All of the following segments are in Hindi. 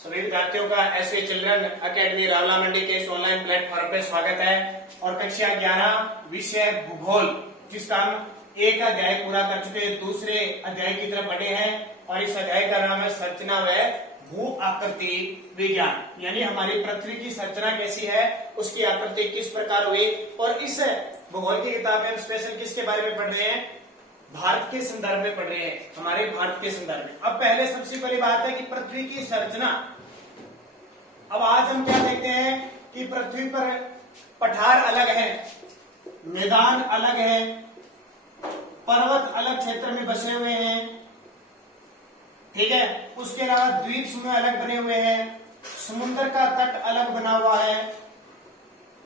सभी विद्यार्थियों का एसवी चिल्ड्रन अकेडमी रावला मंडी के इस ऑनलाइन प्लेटफॉर्म पे स्वागत है। और कक्षा 11 विषय भूगोल, जिसका हम एक अध्याय पूरा कर चुके हैं, दूसरे अध्याय की तरफ बढ़े हैं और इस अध्याय का नाम है संरचना व भू आकृति विज्ञान। यानी हमारी पृथ्वी की संरचना कैसी है, उसकी आकृति किस प्रकार हुई। और इस भूगोल की किताब में हम स्पेशल किसके बारे में पढ़ रहे हैं, भारत के संदर्भ में पढ़ रहे हैं, हमारे भारत के संदर्भ में। अब पहले सबसे पहली बात है कि पृथ्वी की संरचना। अब आज हम क्या देखते हैं कि पृथ्वी पर पठार अलग है, मैदान अलग है, पर्वत अलग क्षेत्र में बसे हुए हैं, ठीक है। उसके अलावा द्वीप समूह अलग बने हुए हैं, समुद्र का तट अलग बना हुआ है।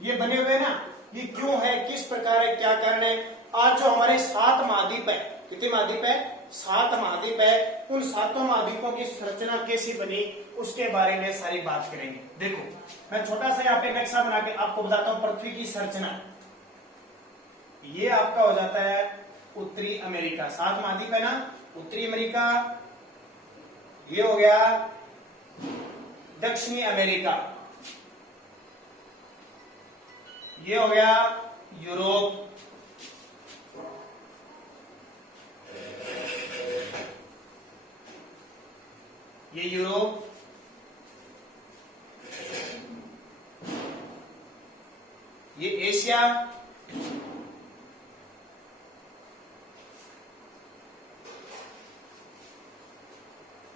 ये बने हुए ना, ये क्यों है, किस प्रकार है, क्या कारण है। आज जो हमारे 7 महाद्वीप है, कितने महाद्वीप है, 7 महाद्वीप है, उन 7 महाद्वीपों की संरचना कैसी बनी उसके बारे में सारी बात करेंगे। देखो मैं छोटा सा यहाँ पे नक्शा बना के आपको बताता हूँ पृथ्वी की संरचना। ये आपका हो जाता है उत्तरी अमेरिका, 7 महाद्वीप है ना, उत्तरी अमेरिका। ये हो गया दक्षिणी अमेरिका, ये हो गया यूरोप, ये यूरोप, ये एशिया,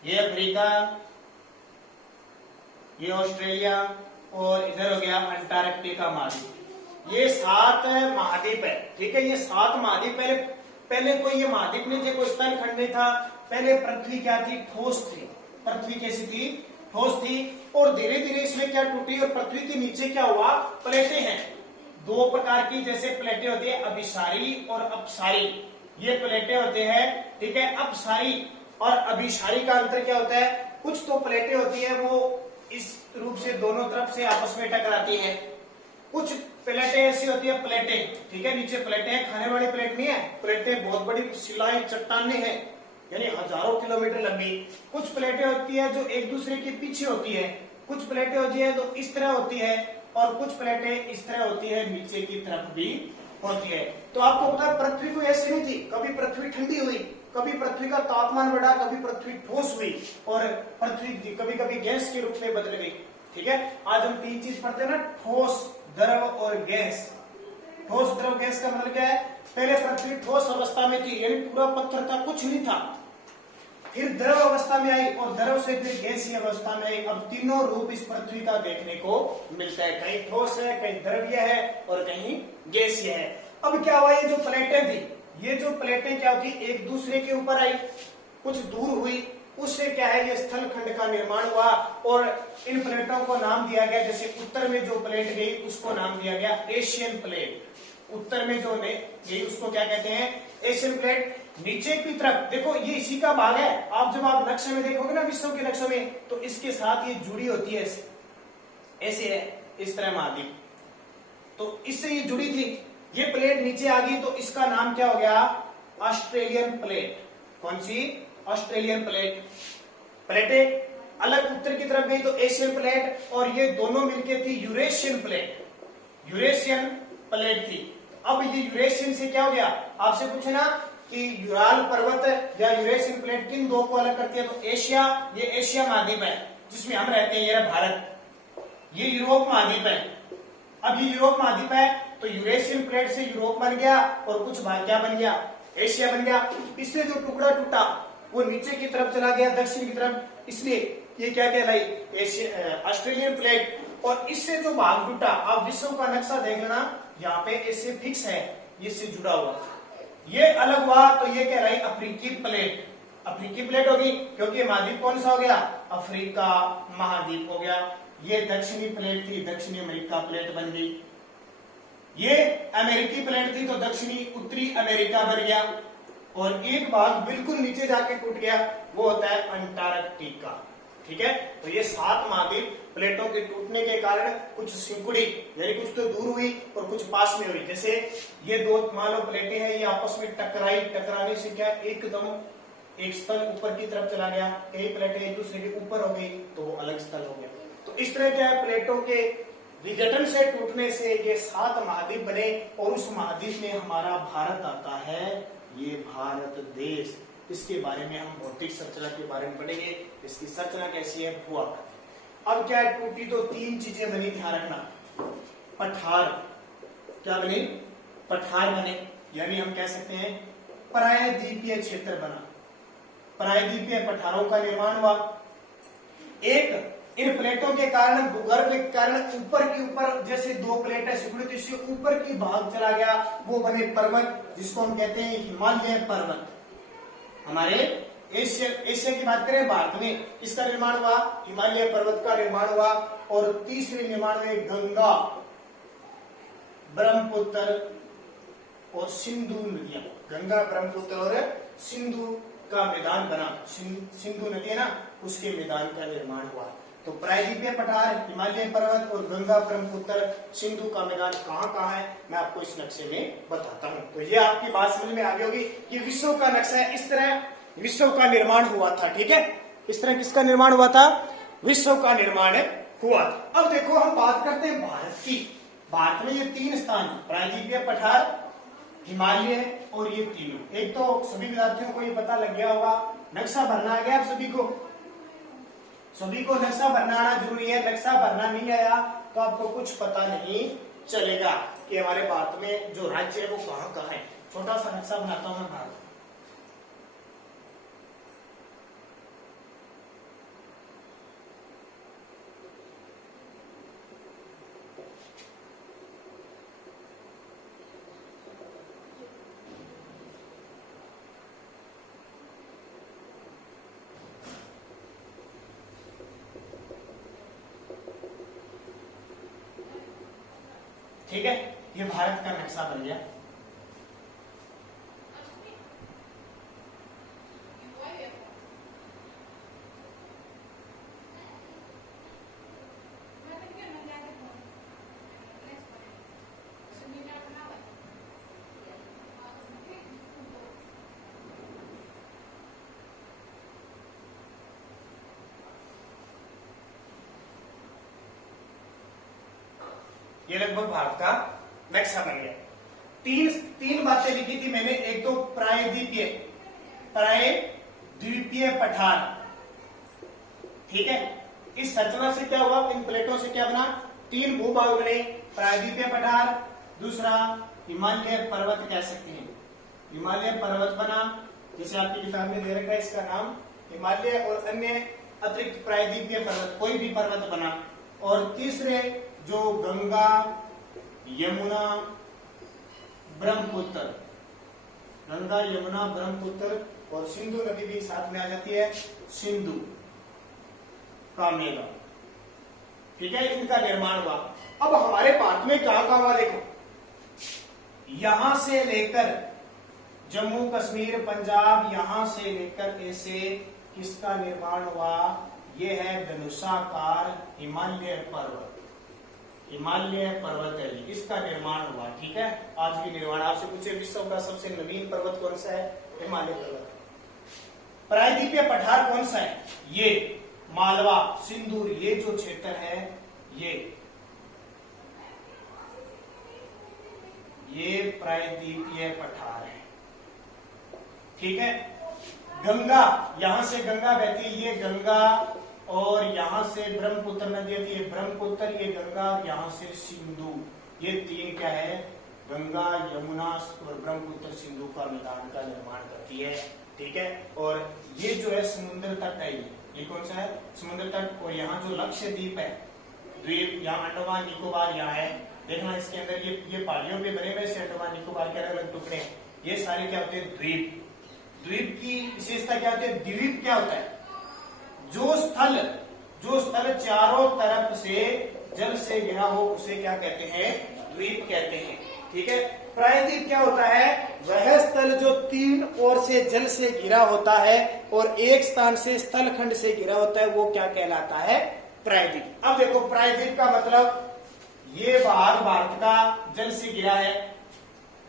ये अफ्रीका, ये ऑस्ट्रेलिया और इधर हो गया अंटार्कटिका महाद्वीप। ये 7 महाद्वीप है, ठीक है। ये 7 महाद्वीप पहले कोई ये महाद्वीप नहीं थे, कोई स्थल खंड नहीं था। पहले पृथ्वी क्या थी, ठोस थी। पृथ्वी कैसी थी, ठोस थी। और धीरे धीरे इसमें क्या टूटी और पृथ्वी के नीचे क्या हुआ, प्लेटें हैं 2 प्रकार की। जैसे प्लेटें होती है अभिसारी और अपसारी, ये प्लेटें होते हैं, ठीक है। अपसारी और अभिसारी का अंतर क्या होता है, कुछ तो प्लेटें होती है वो इस रूप से दोनों तरफ से आपस में टकराती हैं। कुछ प्लेटें ऐसी होती है, प्लेटें, ठीक है, नीचे प्लेटें हैं, खाने वाली प्लेट नहीं है, प्लेटें बहुत बड़ी शिलाएं चट्टानें हैं, यानी हजारों किलोमीटर लंबी। कुछ प्लेटें होती है जो एक दूसरे के पीछे होती है, कुछ प्लेटें होती है तो इस तरह होती है, और कुछ प्लेटें इस तरह होती है, नीचे की तरफ भी होती है। तो आपको पता है पृथ्वी को ऐसी नहीं थी, कभी पृथ्वी ठंडी हुई, कभी पृथ्वी का तापमान बढ़ा, कभी पृथ्वी ठोस हुई और पृथ्वी कभी कभी गैस के रूप में बदल गई, ठीक है। आज हम 3 चीज पढ़ते हैं ना, ठोस, द्रव और गैस। ठोस, द्रव, गैस का मतलब क्या है, पहले पृथ्वी ठोस अवस्था में थी, यानी पूरा पत्थर था, कुछ नहीं था। फिर द्रव अवस्था में आई और द्रव से फिर गैसीय अवस्था में आई। अब तीनों रूप इस पृथ्वी का देखने को मिलता है, कहीं ठोस है, कहीं द्रव्य है और कहीं गैसीय है। अब क्या हुआ, ये जो प्लेटें थी, ये जो प्लेटें क्या होती, एक दूसरे के ऊपर आई, कुछ दूर हुई, उससे क्या है, ये स्थल खंड का निर्माण हुआ और इन प्लेटों को नाम दिया गया। जैसे उत्तर में जो प्लेट गई उसको नाम दिया गया एशियन प्लेट। उत्तर में जो गई उसको क्या कहते हैं, एशियन प्लेट। नीचे की तरफ देखो, ये इसी का भाग है। आप जब आप नक्शे में देखोगे ना, विश्व के नक्शे में, तो इसके साथ ये जुड़ी होती है, ऐसे है, इस तरह महाद्वीप, तो इससे ये जुड़ी थी। ये प्लेट नीचे आ गई तो इसका नाम क्या हो गया, ऑस्ट्रेलियन प्लेट। कौन सी, ऑस्ट्रेलियन प्लेट। प्लेटें अलग उत्तर की तरफ गई तो एशियन प्लेट, और ये दोनों मिलकर थी यूरेशियन प्लेट। यूरेशियन प्लेट थी। अब ये यूरेशियन से क्या हो गया, आपसे पूछे ना कि यूराल पर्वत या यूरेशियन प्लेट किन 2 को अलग करती है, तो एशिया, ये एशिया महाद्वीप है जिसमें हम रहते हैं, ये रहा भारत। ये यूरोप महाद्वीप है। अब ये यूरोप महाद्वीप है तो यूरेशियन प्लेट से यूरोप बन गया और कुछ भाग क्या बन गया, एशिया बन गया। इससे जो टुकड़ा टूटा वो नीचे की तरफ चला गया, दक्षिण की तरफ, इसलिए ये क्या कहलाई, ऑस्ट्रेलियन प्लेट। और इससे जो भाग टूटा, आप विश्व का नक्शा देख लेना, यहाँ पे इससे फिक्स है, इससे जुड़ा हुआ, ये अलग हुआ तो ये कह रही अफ्रीकी प्लेट। अफ्रीकी प्लेट होगी क्योंकि महाद्वीप कौन सा हो गया, अफ्रीका महाद्वीप हो गया। ये दक्षिणी प्लेट थी, दक्षिणी अमेरिका प्लेट बन गई। ये अमेरिकी प्लेट थी तो दक्षिणी उत्तरी अमेरिका बन गया। और एक भाग बिल्कुल नीचे जाके टूट गया, वो होता है अंटार्कटिका, ठीक है। तो ये 7 महाद्वीप प्लेटों के टूटने के कारण कुछ सिकुड़ी, यानी कुछ तो दूर हुई और कुछ पास में हुई। जैसे ये 2 मान लो प्लेटें हैं, ये आपस में टकराई, टकराने से क्या एकदम एक स्थल ऊपर की तरफ चला गया, कई प्लेटें एक दूसरे के ऊपर हो गई तो वो अलग स्थल हो गया। तो इस तरह क्या है, प्लेटों के विघटन से टूटने से ये 7 महाद्वीप बने और उस महाद्वीप में हमारा भारत आता है, ये भारत देश। इसके बारे में हम भौतिक संरचना के बारे में पढ़ेंगे, इसकी संरचना कैसी है, हुआ। अब क्या है, टूटी तो 3 चीजें बनी, ध्यान रखना। पठार, क्या बने, पठार बने, यानी हम कह सकते हैं प्रायद्वीपीय क्षेत्र बना, प्रायद्वीपीय पठारों का निर्माण हुआ। एक, इन प्लेटों के कारण, भूगर्भ के कारण ऊपर की ऊपर जैसे 2 प्लेटें सिकुड़ी तो इससे ऊपर की भाग चला गया, वो बने पर्वत, जिसको हम कहते हैं हिमालय पर्वत। हमारे एशिया की बात करें, भारत में इसका निर्माण हुआ, हिमालय पर्वत का निर्माण हुआ। और तीसरे निर्माण में गंगा, ब्रह्मपुत्र और सिंधु नदियां, गंगा, ब्रह्मपुत्र और सिंधु का मैदान बना, सिंधु नदी है ना, उसके मैदान का निर्माण हुआ। तो प्रायद्वीपीय पठार, हिमालय पर्वत और गंगा, ब्रह्मपुत्र, सिंधु का मैदान कहाँ कहाँ है, मैं आपको इस नक्शे में बताता हूँ। तो ये आपकी बात समझ में आ गई होगी कि विश्व का नक्शा है, इस तरह विश्व का निर्माण हुआ था। ठीक है, इस तरह किसका निर्माण हुआ था, विश्व का निर्माण हुआ था। अब देखो हम बात करते हैं भारत की। भारत में ये 3 स्थान, प्रायद्वीपीय पठार, हिमालय और ये तीनों। एक तो सभी विद्यार्थियों को ये पता लग गया होगा, नक्शा भरना आ गया आप सभी को नक्शा भरना आना जरूरी है। नक्शा भरना नहीं आया तो आपको कुछ पता नहीं चलेगा कि हमारे भारत में जो राज्य है वो कहाँ कहाँ है। छोटा सा नक्शा बनाता हूं मैं भारत। ठीक है, ये भारत का नक्शा बन गया। ये लगभग भारत का नक्शा बन गया। तीन बातें लिखी थी मैंने, एक तो प्रायद्वीपीय पठार। ठीक है, इस संरचना से क्या हुआ, इन प्लेटों से क्या बना, 3 भूभाग बने, प्रायद्वीपीय पठार, दूसरा हिमालय पर्वत कह सकते हैं, हिमालय पर्वत बना, जैसे आपकी किताब में दे रखा है इसका नाम हिमालय, और अन्य अतिरिक्त प्रायद्वीपीय पर्वत, कोई भी पर्वत बना। और तीसरे जो गंगा, यमुना, ब्रह्मपुत्र, गंगा, यमुना, ब्रह्मपुत्र और सिंधु नदी भी साथ में आ जाती है, सिंधु का मेला। ठीक है, इनका निर्माण हुआ। अब हमारे भारत में कहां कहां हुआ देखो, यहां से लेकर जम्मू कश्मीर, पंजाब, यहां से लेकर ऐसे किसका निर्माण हुआ, ये है धनुषाकार हिमालय पर्वत, हिमालय पर्वत है, इसका निर्माण हुआ। ठीक है, आज भी निर्माण, आपसे पूछे विश्व का सबसे नवीन पर्वत कौन सा है, हिमालय पर्वत। प्रायद्वीपीय पठार कौन सा है, ये मालवा, सिंदूर, ये जो क्षेत्र है ये प्रायद्वीपीय पठार है। ठीक है, गंगा, यहां से गंगा बहती है, ये गंगा, और यहां से ब्रह्मपुत्र नदी आती है, ब्रह्मपुत्र, ये गंगा, यहां से सिंधु, ये 3 क्या है, गंगा, यमुना और ब्रह्मपुत्र सिंधु का मैदान का निर्माण करती है। ठीक है, और ये जो है समुद्र तट है, ये कौन सा है, समुद्र तट। और यहाँ जो लक्षद्वीप है, द्वीप, यहाँ अंडमान निकोबार यहाँ है, देखना इसके अंदर ये पहाड़ियों पे बने हुए से अंडमान निकोबार के अलग अलग टुकड़े हैं, ये सारे क्या होते हैं, द्वीप। द्वीप की विशेषता क्या होती है, द्वीप क्या होता है, जो स्थल चारों तरफ से जल से घिरा हो उसे क्या कहते हैं, द्वीप कहते हैं। ठीक है, प्रायद्वीप क्या होता है, वह स्थल जो 3 ओर से जल से घिरा होता है और एक स्थान से स्थल खंड से घिरा होता है, वो क्या कहलाता है, प्रायद्वीप। अब देखो, प्रायद्वीप का मतलब ये भाग भारत का जल से घिरा है,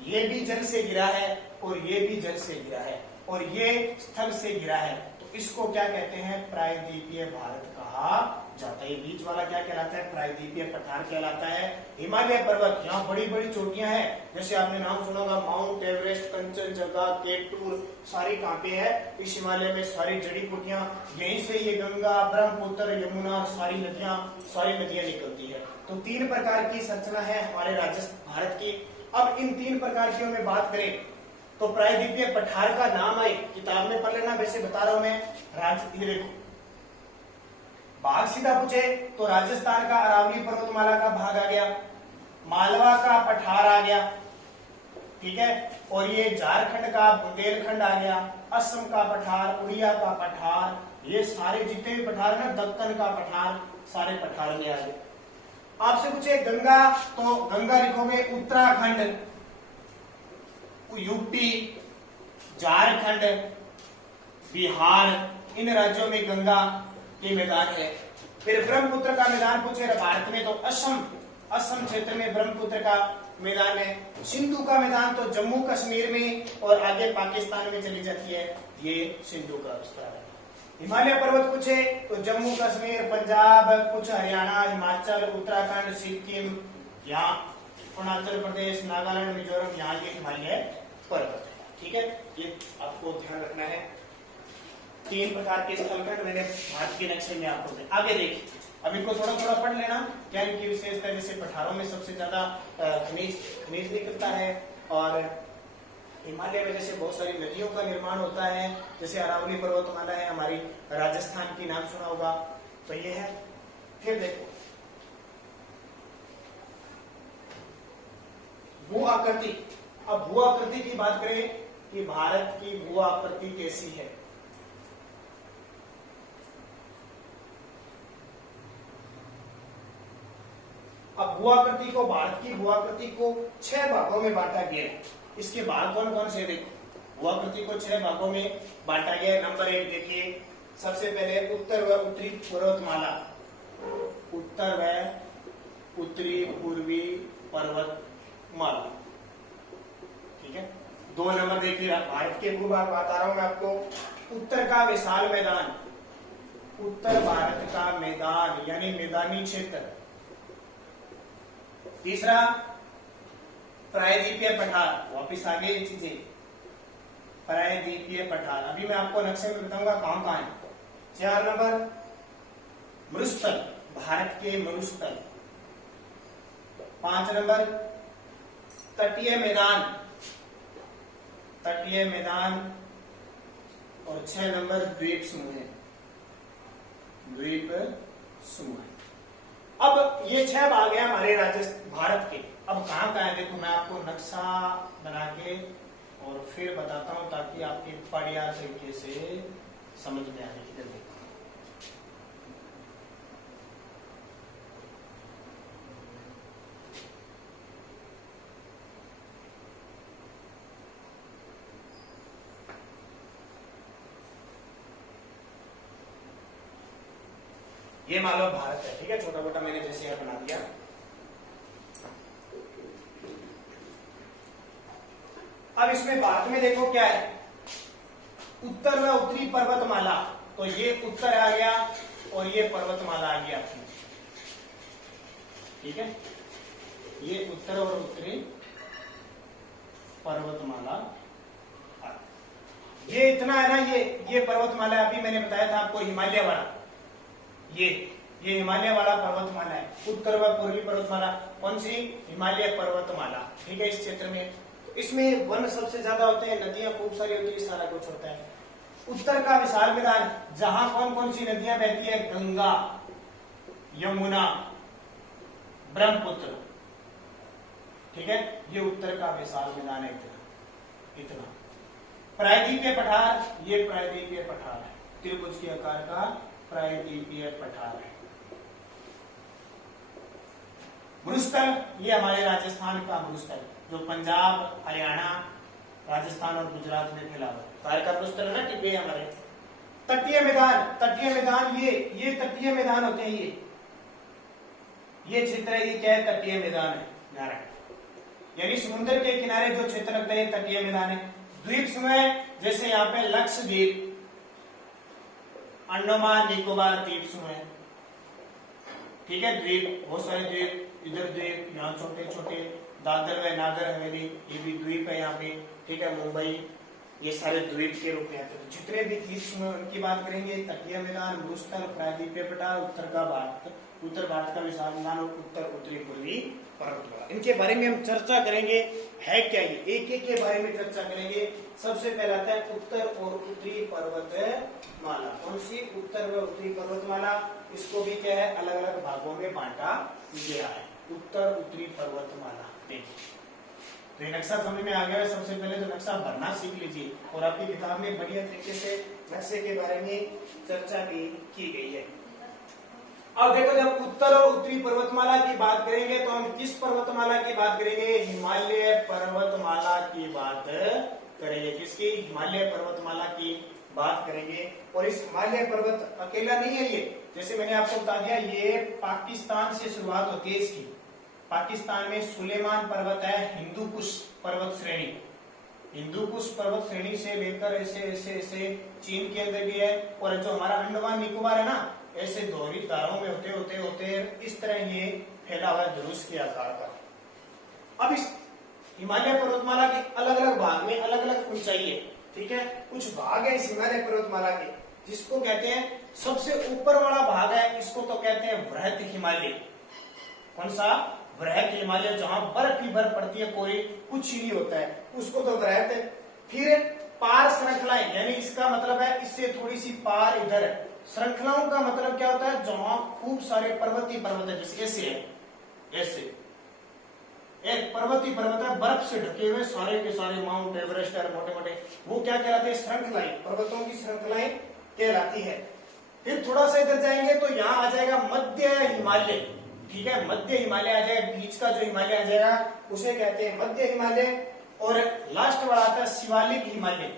ये भी जल से घिरा है और ये भी जल से घिरा है, और ये स्थल से घिरा है, तो इसको क्या कहते हैं, प्रायद्वीपीय भारत कहा जाता है। ये बीच वाला क्या कहलाता है, प्रायद्वीपीय पठार कहलाता है। हिमालय पर्वत, यहाँ बड़ी बड़ी चोटियां हैं, जैसे आपने नाम सुना होगा माउंट एवरेस्ट, कंचनजंगा, केटूर, सारी कहाँ पे है, इस हिमालय में सारी जड़ी बूटियां, यहीं से ये गंगा, ब्रह्मपुत्र, यमुना, सारी नदियां निकलती है। तो 3 प्रकार की संरचना है हमारे राजस्थान भारत की। अब इन 3 प्रकार की में बात करें तो प्रायद्वीपीय पठार का नाम आए, किताब में पढ़ लेना, वैसे बता रहा हूं मैं। ये देखो, भाग सीधा पूछे तो राजस्थान का अरावली पर्वतमाला का भाग आ गया, मालवा का पठार आ गया, ठीक है, और ये झारखंड का बुंदेलखंड आ गया, असम का पठार, उड़िया का पठार, ये सारे जितने भी पठार है ना, दक्कन का पठार, सारे पठार में आ गए। आपसे पूछे गंगा, तो गंगा लिखोगे उत्तराखंड, यूपी, झारखंड, बिहार, इन राज्यों में गंगा के मैदान है। फिर ब्रह्मपुत्र का मैदान पूछे भारत में तो असम क्षेत्र में ब्रह्मपुत्र का मैदान है। सिंधु का मैदान तो जम्मू कश्मीर में और आगे पाकिस्तान में चली जाती है, ये सिंधु का विस्तार है। हिमालय पर्वत पूछे तो जम्मू कश्मीर, पंजाब, कुछ हरियाणा, हिमाचल, उत्तराखंड, सिक्किम, यहाँ अरुणाचल प्रदेश, नागालैंड, मिजोरम, यहाँ ये हिमालय पर्वत है, ठीक है। ये आपको ध्यान रखना है। 3 प्रकार के स्थलखंड मैंने भारत के नक्शे में आपको दिए। आगे देखिए, अब इनको थोड़ा थोड़ा पढ़ लेना, क्या इनकी विशेषता, जैसे पठारों में सबसे ज्यादा खनिज निकलता है, और हिमालय में जैसे बहुत सारी नदियों का निर्माण होता है, जैसे अरावली पर्वतमाला है हमारी राजस्थान की, नाम सुना होगा, तो ये है। फिर देखो भू आकृति। अब भू आकृति की बात करें कि भारत की भू आकृति कैसी है। अब भू आकृति को, भारत की भू आकृति को 6 भागों में बांटा गया है। इसके भाग कौन कौन से, देखो भू आकृति को 6 भागों में बांटा गया है। नंबर 1 देखिए, सबसे पहले उत्तर व उत्तरी पर्वतमाला, उत्तर व उत्तरी पूर्वी पर्वतमाला, ठीक है। 2 नंबर देखिए, भारत के भूभाग बता रहा हूं मैं आपको, उत्तर का विशाल मैदान, उत्तर भारत का मैदान यानी मैदानी क्षेत्र। तीसरा प्रायद्वीपीय पठार, वापिस आ गई ये चीजें, प्रायद्वीपीय पठार, अभी मैं आपको नक्शे में बताऊंगा कहां कहां है। 4 नंबर मरुस्थल, भारत के मरुस्थल। 5 नंबर तटीय मैदान, तटीय मैदान। और 6 नंबर द्वीप समूह, द्वीप समूह। अब ये 6 भाग है हमारे भारत के। अब कहाँ कहाँ है देखो, मैं आपको नक्शा बना के और फिर बताता हूं, ताकि आपके बढ़िया तरीके से समझ में आए। इधर देखो, ये मान लो भारत है, ठीक है, छोटा मोटा मैंने जैसे यहां बना दिया। अब इसमें भारत में देखो क्या है, उत्तर व उत्तरी पर्वतमाला, तो ये उत्तर आ गया और ये पर्वतमाला आ गया अपनी, ठीक है, ये उत्तर और उत्तरी पर्वतमाला। ये इतना है ना, ये पर्वतमाला अभी मैंने बताया था आपको, हिमालय वाला, ये हिमालय वाला पर्वतमाला है, उत्तर व पूर्वी पर्वतमाला। कौन सी, हिमालय पर्वतमाला, ठीक है। इस क्षेत्र में इसमें वन सबसे ज्यादा होते हैं, नदियां खूब सारी होती है, सारा कुछ होता है। उत्तर का विशाल मैदान, जहां कौन कौन सी नदियां बहती है, गंगा, यमुना, ब्रह्मपुत्र, ठीक है, ये उत्तर का विशाल मैदान है, इतना। प्रायद्वीपीय पठार, ये प्रायद्वीपीय पठार है, त्रिभुज के आकार का प्रायद्वीपीय पठार है। मरुस्थल, ये हमारे राजस्थान का मरुस्थल, जो पंजाब, हरियाणा, राजस्थान और गुजरात में फैला हुआ है, भारत का मरुस्थल है ना, टिब्बे हमारे। तटीय मैदान, तटीय मैदान, ये तटीय मैदान होते हैं, ये क्षेत्र है, ये क्या है, तटीय मैदान है, ध्यान रखें, यानी समुद्र के किनारे जो क्षेत्र लगता है, तटीय मैदान है। द्वीप समूह जैसे यहाँ पे लक्षद्वीप, अंडमान निकोबार द्वीप समूह है, ठीक है, द्वीप, बहुत सारे द्वीप, इधर द्वीप, यहाँ छोटे छोटे, दादर व नागर हवेली, ये भी द्वीप है यहाँ पे, ठीक है, मुंबई, ये सारे द्वीप के रूप में आते हैं। जितने भी द्वीप समूह उनकी बात करेंगे, तटीय मैदान, भूस्थल, प्रायद्वीपीय पठार, उत्तर भारत का विशाल मैदान और उत्तर उत्तरी पूर्वी पर्वतमाला, इनके बारे में हम चर्चा करेंगे। है क्या ये, एक एक के बारे में चर्चा करेंगे। सबसे पहला आता है उत्तर और उत्तरी पर्वतमाला। कौन सी? उत्तर व उत्तरी पर्वतमाला। इसको भी क्या है, अलग अलग भागों में बांटा गया है। उत्तर उत्तरी पर्वतमाला, देखिए तो ये नक्शा समझ में आ गया है। सबसे पहले तो नक्शा भरना सीख लीजिए और आपकी किताब में बढ़िया तरीके से नक्शे के बारे में चर्चा भी की गई है। अब देखो, जब उत्तर और उत्तरी पर्वतमाला की बात करेंगे तो हम किस पर्वतमाला की बात करेंगे? हिमालय पर्वतमाला की बात करेंगे। किसकी? हिमालय पर्वतमाला की बात करेंगे। और इस हिमालय पर्वत अकेला नहीं है ये, जैसे मैंने आपको बता दिया, ये पाकिस्तान से शुरुआत होती है इसकी। पाकिस्तान में सुलेमान पर्वत है, हिंदू कुश पर्वत श्रेणी, हिंदू कुश पर्वत श्रेणी से लेकर ऐसे ऐसे ऐसे चीन के अंदर भी है। और जो हमारा अंडमान निकोबार है ना, ऐसे दोहरी धाराओं में होते होते होते इस तरह ये फैला हुआ धनुष के आकार का। अब इस हिमालय पर्वतमाला के अलग अलग भाग में अलग अलग ऊंचाई है, ठीक है। कुछ भाग है इस हिमालय पर्वतमाला के जिसको कहते हैं, सबसे ऊपर वाला भाग है इसको तो कहते हैं वृहत हिमालय। कौन सा? वृहत हिमालय, जहां बर्फ ही बर्फ पड़ती है, कोई कुछ ही नहीं होता है, उसको तो वृहत। फिर पार श्रृंखलाएं, यानी इसका मतलब है इससे थोड़ी सी पार इधर है। श्रृंखलाओं का मतलब क्या होता है? जहां खूब सारे पर्वतीय पर्वत है, जैसे ऐसे है, ऐसे एक पर्वतीय पर्वत है, बर्फ से ढके हुए सारे के सारे, माउंट एवरेस्ट है, मोटे मोटे, वो क्या कहलाते हैं? श्रृंखलाएं, पर्वतों की श्रृंखलाएं कहलाती है। फिर थोड़ा सा इधर जाएंगे तो यहाँ आ जाएगा मध्य हिमालय, ठीक है, मध्य हिमालय आ जाएगा, बीच का जो हिमालय आ जाएगा उसे कहते हैं मध्य हिमालय। और लास्ट वाला आता है शिवालिक हिमालय।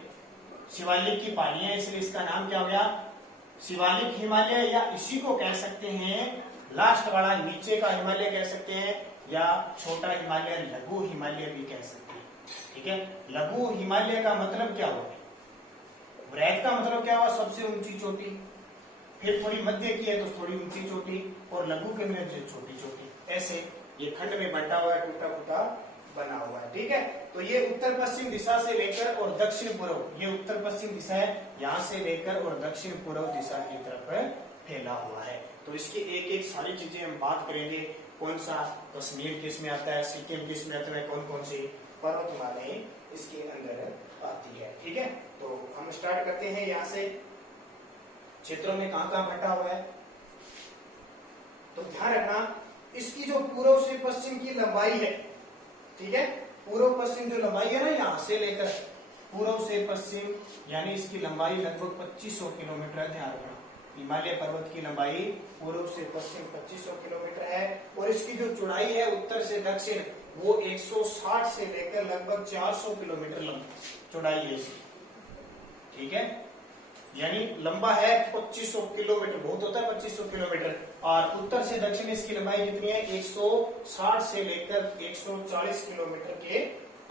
शिवालिक की पहाड़ी है इसलिए इसका नाम क्या हो गया? शिवालिक हिमालय, या इसी को कह सकते हैं लास्ट वाला नीचे का हिमालय कह सकते हैं, या छोटा हिमालय, लघु हिमालय भी कह सकते हैं, ठीक है। लघु हिमालय का मतलब क्या हुआ? वृहत का मतलब क्या हुआ? सबसे ऊंची चोटी, फिर थोड़ी मध्य की है तो थोड़ी ऊंची चोटी, और लघु के में छोटी छोटी, ऐसे ये खंड में बंटा हुआ है, टूटा फूटा बना हुआ है, ठीक है। तो ये उत्तर पश्चिम दिशा से लेकर और दक्षिण पूर्व, ये उत्तर पश्चिम दिशा है, यहाँ से लेकर और दक्षिण पूर्व दिशा की तरफ फैला हुआ है। तो इसकी एक एक सारी चीजें हम बात करेंगे। कौन सा कश्मीर किस में आता है, सिक्किम किस में आता है, कौन कौन सी पर्वतमालाएं इसके अंदर आती है, ठीक है। तो हम स्टार्ट करते हैं यहाँ से, क्षेत्रों में कहां कहां बंटा हुआ है। तो ध्यान रखना, इसकी जो पूर्व से पश्चिम की लंबाई है, ठीक है, पूर्व पश्चिम जो लंबाई है ना, यहां से लेकर पूर्व से पश्चिम, यानी इसकी लंबाई लगभग 2500 किलोमीटर है। ध्यान रखना, हिमालय पर्वत की लंबाई पूर्व से पश्चिम 2500 किलोमीटर है। और इसकी जो चौड़ाई है उत्तर से दक्षिण, वो 160 से लेकर लगभग 400 किलोमीटर चौड़ाई है इसकी, ठीक है। यानी लंबा है 2500 किलोमीटर, बहुत होता है 2500 किलोमीटर। और उत्तर से दक्षिण इसकी लंबाई कितनी है? 160 से लेकर 140 किलोमीटर के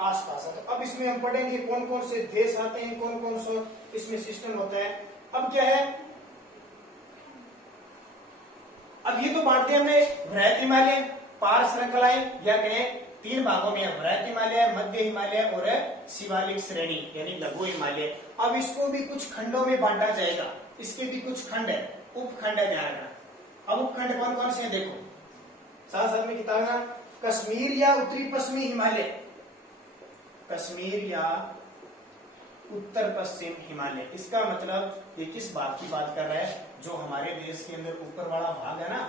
आसपास है। तो अब इसमें हम पढ़ेंगे कौन कौन से देश आते हैं, कौन कौन सा इसमें सिस्टम होता है। अब क्या है, अब ये तो बांटते हैं हमने वृहत हिमालय, पार श्रृंखलाएं, या कहें तीन भागों में, वृहत हिमालय, मध्य हिमालय और शिवालिक श्रेणी यानी लघु हिमालय। अब इसको भी कुछ खंडों में बांटा जाएगा, इसके भी कुछ खंड है, उपखंड है, ध्यान रखना। अब उपखंड कौन कौन से हैं देखो, साथ साथ में किताब में, कश्मीर या उत्तरी पश्चिमी हिमालय, कश्मीर या उत्तर पश्चिम हिमालय। इसका मतलब ये किस भाग की बात कर रहा है? जो हमारे देश के अंदर ऊपर वाला भाग है ना,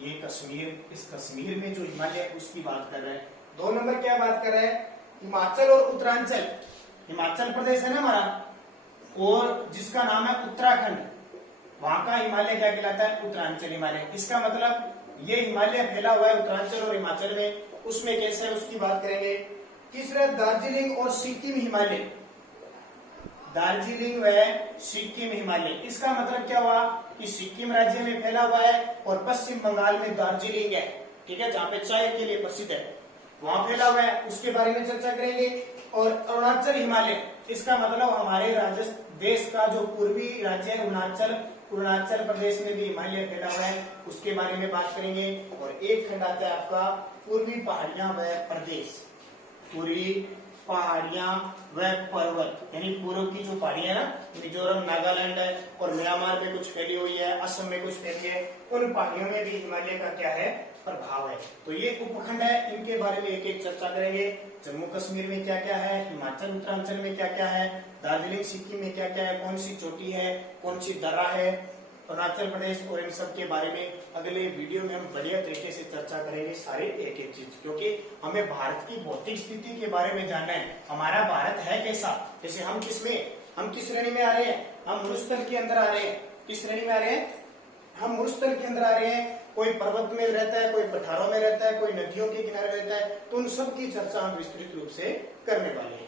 ये कश्मीर, इस कश्मीर में जो हिमालय है उसकी बात कर रहे हैं। 2 नंबर क्या बात कर रहे हैं? हिमाचल और उत्तरांचल, हिमाचल प्रदेश है ना हमारा, और जिसका नाम है उत्तराखंड, वहां का हिमालय क्या कहलाता है? उत्तरांचल हिमालय। इसका मतलब ये हिमालय फैला हुआ है उत्तरांचल और हिमाचल में, उसमें कैसे है उसकी बात करेंगे। तीसरा दार्जिलिंग और सिक्किम हिमालय, दार्जिलिंग व सिक्किम हिमालय। इसका मतलब क्या हुआ कि सिक्किम राज्य में फैला हुआ है और पश्चिम बंगाल में दार्जिलिंग है, ठीक है, जहाँ पे चाय के लिए प्रसिद्ध है, वहां फैला हुआ है, उसके बारे में चर्चा करेंगे। और अरुणाचल हिमालय, इसका मतलब हमारे देश का जो पूर्वी राज्य है अरुणाचल प्रदेश में भी हिमालय फैला हुआ है, उसके बारे में बात करेंगे। और एक खंड आता है आपका पूर्वी पहाड़ियां व प्रदेश, पूर्वी पहाड़ियां व पर्वत, यानी पूर्व की जो पहाड़ियां है ना, मिजोरम, नागालैंड है और म्यांमार में कुछ फैली हुई है, असम में कुछ फैली है, उन पहाड़ियों में भी हिमालय का क्या है, प्रभाव है। तो ये उपखंड है, इनके बारे में एक एक चर्चा करेंगे। जम्मू कश्मीर में क्या क्या है, हिमाचल उत्तरांचल में क्या क्या है, दार्जिलिंग सिक्किम में क्या क्या है, कौन सी चोटी है, कौन सी दर्रा है, अरुणाचल प्रदेश, और इन सब के बारे में अगले वीडियो में हम बढ़िया तरीके से चर्चा करेंगे सारे एक एक चीज, क्योंकि हमें भारत की भौतिक स्थिति के बारे में जानना है। हमारा भारत है कैसा, जैसे हम किस श्रेणी में आ रहे हैं, हम मरुस्थल के अंदर आ रहे हैं, किस श्रेणी में आ रहे हैं, हम मरुस्थल के अंदर आ रहे हैं, कोई पर्वत में रहता है, कोई पठारों में रहता है, कोई नदियों के किनारे रहता है, तो उन सब की चर्चा हम विस्तृत रूप से करने वाले हैं।